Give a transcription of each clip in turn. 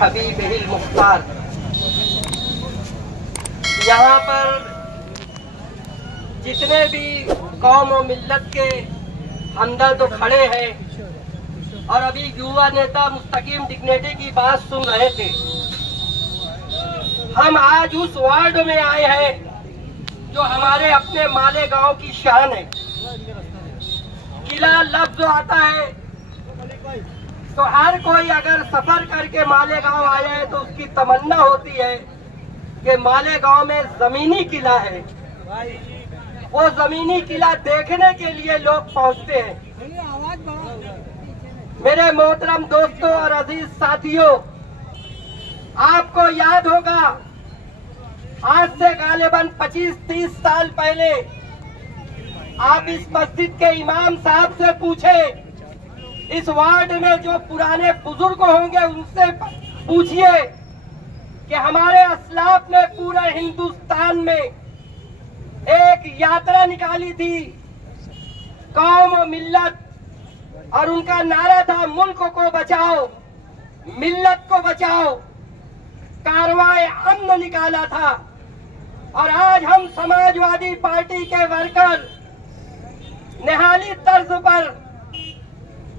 हबीबिहिल मुख्तार। यहाँ पर जितने भी कौम और मिल्लत के हमदर्द खड़े हैं और अभी युवा नेता मुस्तकीम डिग्नेटी की बात सुन रहे थे, हम आज उस वार्ड में आए हैं जो हमारे अपने मालेगांव की शान है। किला लफ्ज आता है तो हर कोई अगर सफर करके मालेगांव आया है तो उसकी तमन्ना होती है कि मालेगांव में जमीनी किला है। वो जमीनी किला देखने के लिए लोग पहुंचते हैं। मेरे मोहतरम दोस्तों और अजीज साथियों, आपको याद होगा आज से गालिबन 25-30 साल पहले आप इस मस्जिद के इमाम साहब से पूछे, इस वार्ड में जो पुराने बुजुर्ग होंगे उनसे पूछिए कि हमारे असलाफ ने पूरे हिंदुस्तान में एक यात्रा निकाली थी, कौम और मिल्लत, और उनका नारा था मुल्क को बचाओ, मिल्लत को बचाओ, कारवाए अमन निकाला था। और आज हम समाजवादी पार्टी के वर्कर निहाली तर्ज पर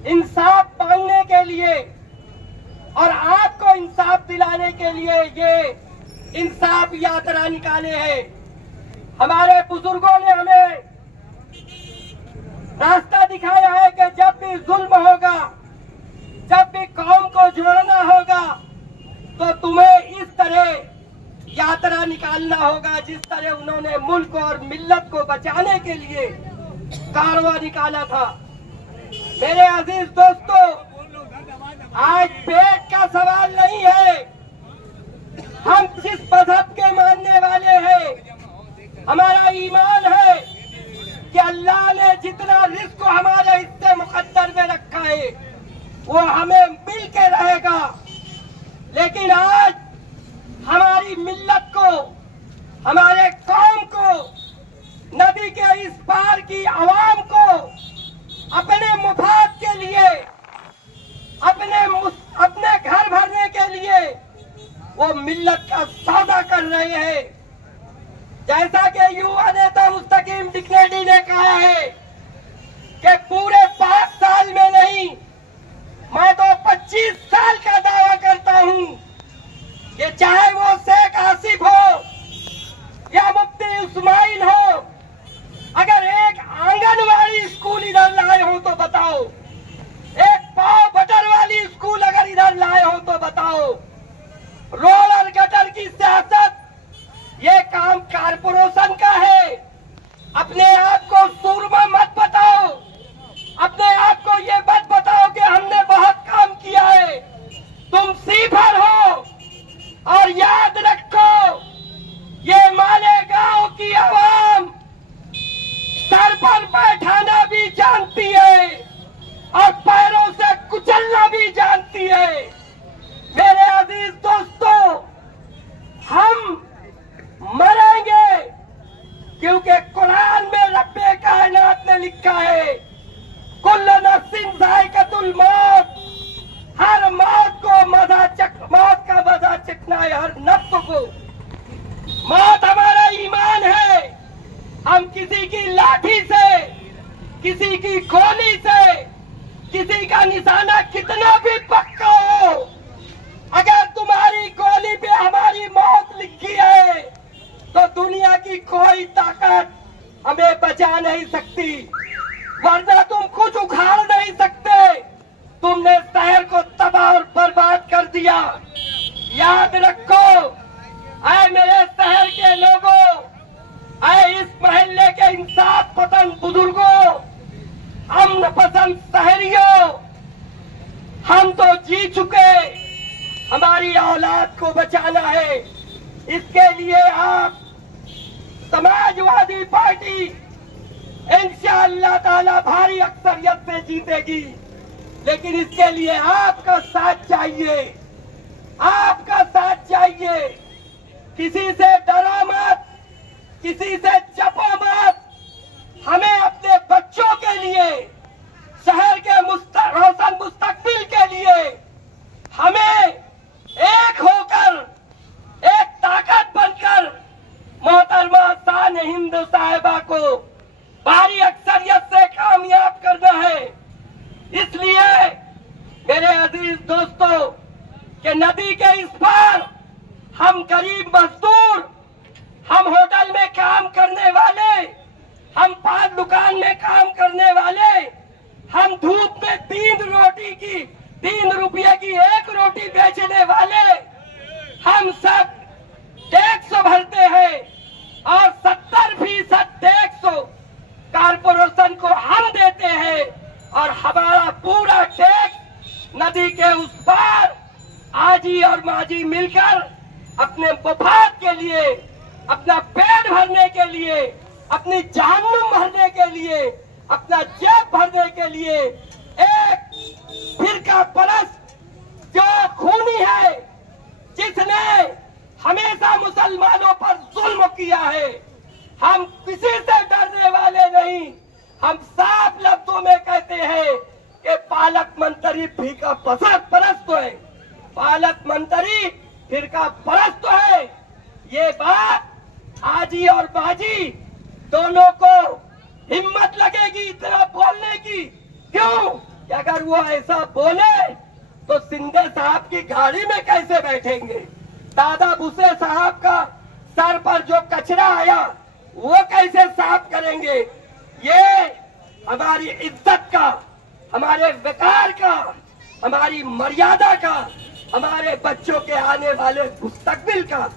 इंसाफ मांगने के लिए और आपको इंसाफ दिलाने के लिए ये इंसाफ यात्रा निकाले हैं। हमारे बुजुर्गों ने हमें रास्ता दिखाया है कि जब भी जुल्म होगा, जब भी कौम को जोड़ना होगा तो तुम्हें इस तरह यात्रा निकालना होगा जिस तरह उन्होंने मुल्क और मिल्लत को बचाने के लिए कारवा निकाला था। मेरे अजीज दोस्तों, आज पेट का सवाल नहीं है। हम जिस मजहब के मानने वाले हैं, हमारा ईमान है कि अल्लाह ने जितना रिस्क हमारे हिस्से मुकद्दर में रखा है वो हमें मिल के रहेगा। लेकिन आज हमारी मिल्लत को, हमारे कौम को, नदी के इस पार की आवाम को अपने मुफाद के लिए, अपने घर भरने के लिए वो मिल्लत का सौदा कर रहे हैं। जैसा कि युवा नेता मुस्तकीम डिग्नेटी ने कहा है कि पूरे 5 साल में नहीं, मैं तो 25 साल का दावा करता हूं कि चाहे वो शेख आसिफ हो या मुफ्ती इस्माइल हो, अगर एक आंगनवाड़ी स्कूल इधर लाए हो तो बताओ, एक पाव बटर वाली स्कूल अगर इधर लाए हो तो बताओ। रोड और गटर की सियासत ये काम कारपोरेशन का है। अपने आप को सूरमा मत बताओ, अपने आप को ये मत बताओ कि हमने बहुत काम किया है। तुम सीफर हो और याद रखो, ये मालेगांव की आवाम सर पर बैठाना भी जानती है और पैरों से कुचलना भी जानती है। मेरे अजीज दोस्तों, हम मरेंगे क्योंकि कुरान में रब्बे कायनात ने लिखा है कुल्लु नफ्सिन ज़ाइक़तुल मौत, हर मौत का मजा चखना है, हर नफ्स को। मौत हमारा ईमान है। हम किसी की लाठी से, किसी की गोली से, किसी का निशाना कितना भी पक्का हो, अगर तुम्हारी गोली पे हमारी मौत लिखी है तो दुनिया की कोई ताकत हमें बचा नहीं सकती, वरना तुम कुछ उखाड़ नहीं सकते। तुमने शहर को तबाह और बर्बाद कर दिया। याद रखो, ऐ मेरे शहर के लोगों, ऐ इस मोहल्ले के इंसाफ पसंद बुजुर्गों, अमन पसंद शहरियों, हम तो जी चुके, हमारी औलाद को बचाना है। इसके लिए आप समाजवादी पार्टी इंशाअल्लाह ताला भारी अक्सरियत से जीतेगी, लेकिन इसके लिए आपका साथ चाहिए, आपका साथ चाहिए। किसी से डरो मत, किसी से चपो मत। हमें अपने बच्चों के लिए, शहर के रोशन मुस्तकबिल के लिए हमें हिंद साहिबा को भारी अक्सरियत से कामयाब करना है। इसलिए मेरे अजीज दोस्तों कि नदी के इस पार हम गरीब मजदूर, हम होटल में काम करने वाले, हम पान दुकान में काम करने वाले, हम धूप में 3 रुपये की 1 रोटी बेचने वाले, हम सब टैक्स भरते हैं और 70% टैक्स कारपोरेशन को हम देते हैं और हमारा पूरा टैक्स नदी के उस पार आजी और माजी मिलकर अपने मफाद के लिए, अपना पेट भरने के लिए, अपनी जहन्नुम भरने के लिए, अपना जेब भरने के लिए एक फिरका परस्त जो खूनी है, जिसने हमेशा मुसलमानों पर जुल्म किया है, हम किसी से डरने वाले नहीं। हम साफ लफ्जों में कहते हैं कि पालक मंत्री फीका परस्त है, पालक मंत्री फिरका परस्त है। ये बात आजी और बाजी दोनों को हिम्मत लगेगी इतना बोलने की। क्यों? कि अगर वो ऐसा बोले तो सिंधे साहब की गाड़ी में कैसे बैठेंगे? दादा भूसे साहब का सर पर जो कचरा आया वो कैसे साफ करेंगे? ये हमारी इज्जत का, हमारे वकार का, हमारी मर्यादा का, हमारे बच्चों के आने वाले मुस्तकबिल का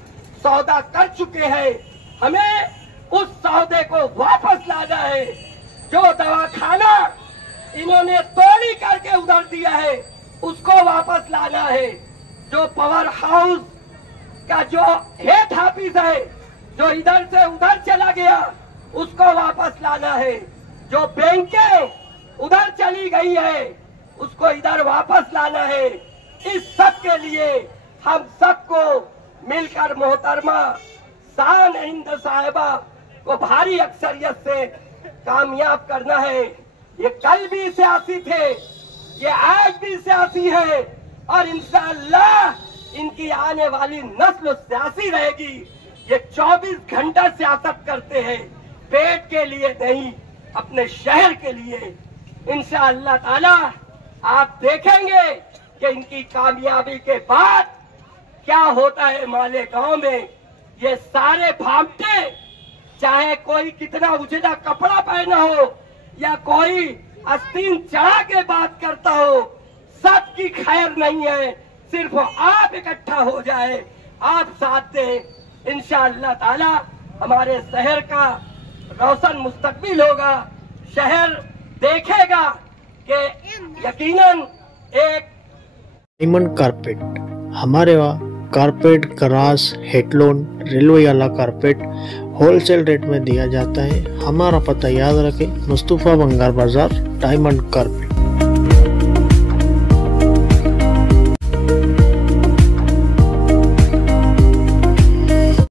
सौदा कर चुके हैं। हमें उस सौदे को वापस लाना है। जो दवाखाना इन्होंने तोड़ी करके उधर दिया है उसको वापस लाना है। जो पावर हाउस का जो हेड ऑफिस है जो इधर से उधर चला गया उसको वापस लाना है। जो बैंकें उधर चली गई है उसको इधर वापस लाना है। इस सब के लिए हम सबको मिलकर मोहतरमा शान हिंद साहिबा को भारी अक्सरियत से कामयाब करना है। ये कल भी सियासी थे, ये आज भी सियासी है और इंशाअल्लाह इनकी आने वाली नस्ल सियासी रहेगी। ये 24 घंटा सियासत करते हैं, पेट के लिए नहीं, अपने शहर के लिए। इंशाअल्लाह ताला आप देखेंगे कि इनकी कामयाबी के बाद क्या होता है मालेगांव में। ये सारे भामटे, चाहे कोई कितना उजला कपड़ा पहना हो या कोई आस्तीन चढ़ा के बात करता हो, सबकी खैर नहीं है। सिर्फ आप इकट्ठा हो जाए, आप साथ दें, इंशाअल्लाह ताला हमारे शहर का रोशन मुस्तकबिल होगा। शहर देखेगा कि यकीनन एक डायमंड कारपेट, हमारे वहाँ कारपेट, ग्रास, हेडलोन, रेलवे वाला कारपेट होलसेल रेट में दिया जाता है। हमारा पता याद रखें, मुस्तफा बंगार बाजार, डायमंड कारपेट।